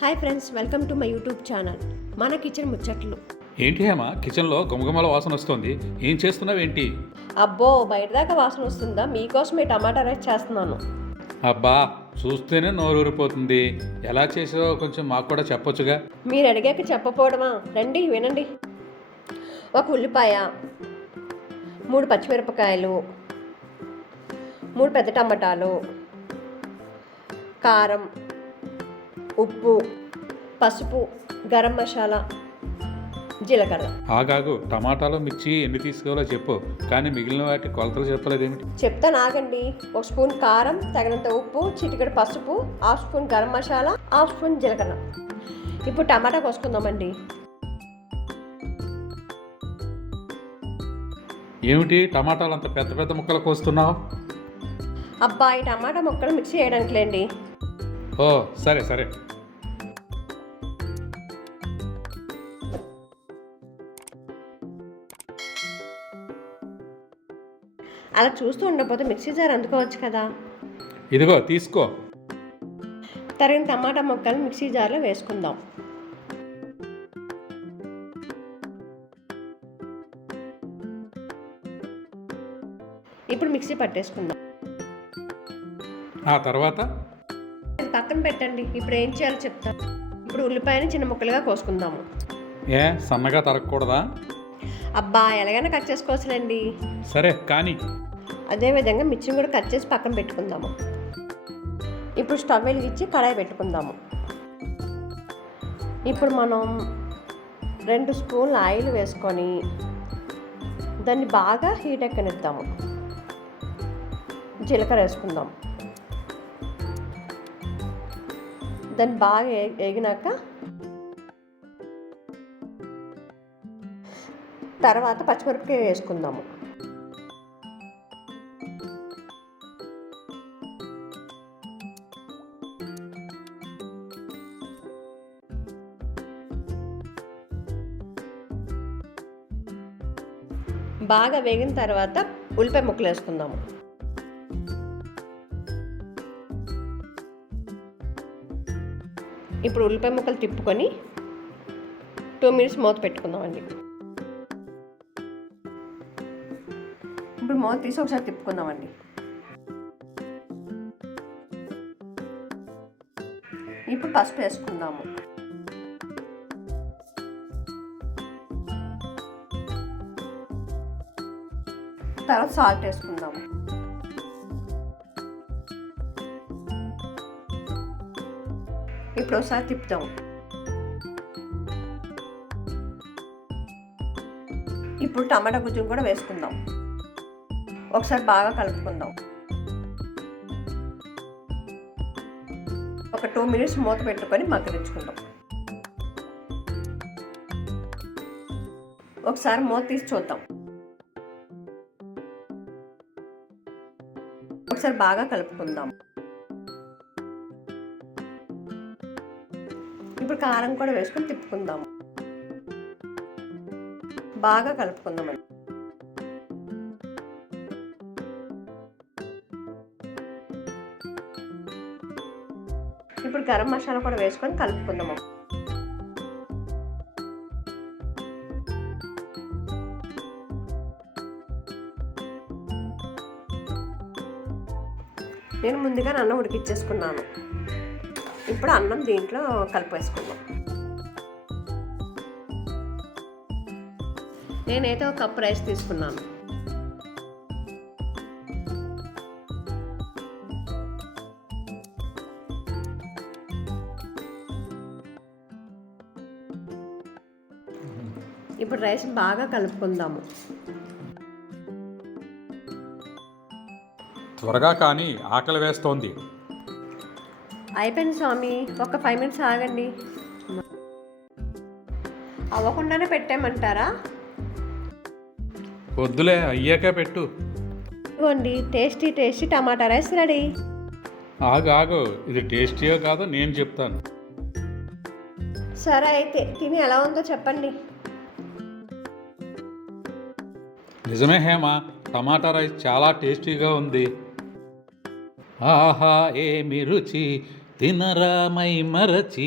Hi friends, welcome to my YouTube channel మన kitchen ముచ్చట్లు. ఏంటి హేమ, కిచెన్లో గుమగుమల వాసన వస్తుంది. ఏం చేస్తున్నావేంటి? అబ్బో, బయట దాకా వాసన వస్తుందా? మీకోసమే టమాటా రైస్ చేస్తున్నాను. అబ్బా, చూస్తేనే నోరు ఊరిపోతుంది. ఎలా చేసావో కొంచెం మాకు కూడా చెప్పొచ్చుగా. మీరు అడిగాక చెప్పపోవడమా? రండి వినండి. ఒక ఉల్లిపాయ, 3 పచ్చిమిరపకాయలు, 3 పెద్ద టమాటాలు, కారం, ఉప్పు, పసుపు, గరం మసాలా, జీలకర్ర. ఆగాగు, టమాటాలు మిర్చి ఎన్ని తీసుకోవాలో చెప్పు, కానీ మిగిలిన వాటి కొలతలు చెప్పలేదేమిటి? చెప్తాను ఆగండి. 1 స్పూన్ కారం, తగినంత ఉప్పు, చిటికెడు పసుపు, 1/2 స్పూన్ గరం మసాలా, 1/2 స్పూన్ జీలకర్ర. ఇప్పుడు టమాటా కోసుకుందామండి. ఏమిటి టమాటాలు అంత పెద్ద పెద్ద ముక్కలు కోస్తున్నావు? అబ్బాయి, టమాటా ముక్కలు మిక్సీ చేయడానికి లేండి. ఓ సరే సరే. అలా చూస్తూ ఉండకపోతే మిక్సీ జార్ అందుకోవచ్చు కదా. ఇదిగో తీసుకో. తరిగిన టమాటా ముక్కలు మిక్సీ జార్లో వేసుకుందాం. ఇప్పుడు మిక్సీ పట్టేసుకుందాం. ఆ తర్వాత పక్కన పెట్టండి. ఇప్పుడు ఏం చేయాలో చెప్తాను. ఇప్పుడు ఉల్లిపాయని చిన్న ముక్కలుగా కోసుకుందాము. ఏ సన్నగా తరగకూడదా? అబ్బా, ఎలాగైనా కట్ చేసుకోవచ్చులేండి. సరే కానీ. అదేవిధంగా మిర్చిని కూడా కట్ చేసి పక్కన పెట్టుకుందాము. ఇప్పుడు స్టవ్ వెలిగించి కడాయి పెట్టుకుందాము. ఇప్పుడు మనం 2 స్పూన్ల ఆయిల్ వేసుకొని దాన్ని బాగా హీట్ ఎక్కనిద్దాము. జీలకర్ర వేసుకుందాం. దాన్ని బాగా వేగినాక తర్వాత పచ్చిమిరపకాయ వేసుకుందాము. బాగా వేగిన తర్వాత ఉల్లిపాయ ముక్కలు వేసుకుందాము. ఇప్పుడు ఉల్లిపాయ ముక్కలు తిప్పుకొని 2 మినిట్స్ మూత పెట్టుకుందామండి. ఇప్పుడు మూత తీసి ఒకసారి తిప్పుకుందామండి. ఇప్పుడు పసుపు వేసుకుందాము. తర్వాత సాల్ట్ వేసుకుందాము. ఇప్పుడు ఒకసారి తిప్పుదాము. ఇప్పుడు టమాటా గుజ్జును కూడా వేసుకుందాం. ఒకసారి బాగా కలుపుకుందాం. ఒక 2 మినిట్స్ మూత పెట్టుకొని మగ్గనించుకుందాం. ఒకసారి మూత తీసి చూద్దాం. ఒకసారి బాగా కలుపుకుందాం. ఇప్పుడు కారం కూడా వేసుకొని తిప్పుకుందాము. బాగా కలుపుకుందామండి. ఇప్పుడు గరం మసాలా కూడా వేసుకొని కలుపుకుందాము. నేను ముందుగా అన్నం ఉడికిచ్చేసుకున్నాను. ఇప్పుడు అన్నం దీంట్లో కలిపేసుకుందాం. నేనైతే 1 కప్ రైస్ తీసుకున్నాను. ఇప్పుడు రైస్ బాగా కలుపుకుందాము. త్వరగా కానీ, ఆకలి వేస్తోంది. అయిపోయింది స్వామి, ఒక 5 మినిట్స్ ఆగండి. అవ్వకుండానే పెట్టామంటారా? వద్దులే, అయ్యాక పెట్టు. ఇదిగోండి, టేస్టీ టేస్టీ టమాటా రైస్ రెడీ. ఆగు ఆగు, ఇది టేస్టీయో కాదో నేను చెప్తాను. సరే అయితే తిని ఎలా ఉందో చెప్పండి. నిజమే హేమ, టమాటా రైస్ చాలా టేస్టీగా ఉంది. ఆహా ఏమి రుచి, తినరా మై మరచి.